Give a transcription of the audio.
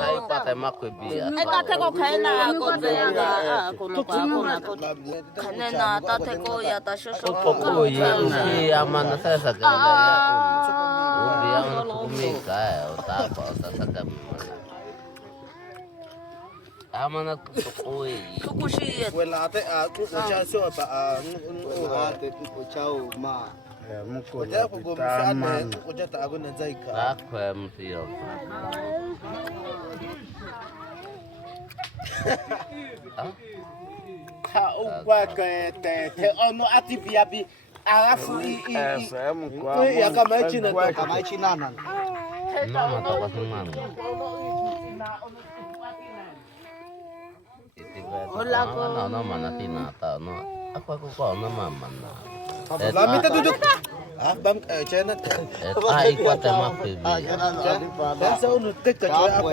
Thấy qua tay mắc cái bia. Ai ta thấy có cái nào có cái nào có nó có cái nào ta thấy có ya ta số số Koko ya usi aman saya sakit ya. Ubi yang kumi kaya tak apa tak sakit. Aman koko ya. 그것이 Wala ate aku sa so pa ate ko chao ma. Wala ko go msane ko jata ako na zaika. Aku mesti ya. Ka o kwa ka te ono ati biabi alafu ko ya kama china nan. Nama tak pasang mana. Hola ko. Ano mana tinata no. Aku kau nama mana. Lami ta duduk. Ah bam chena. Ay kuat emak bibir. Dan sa unut ka apa.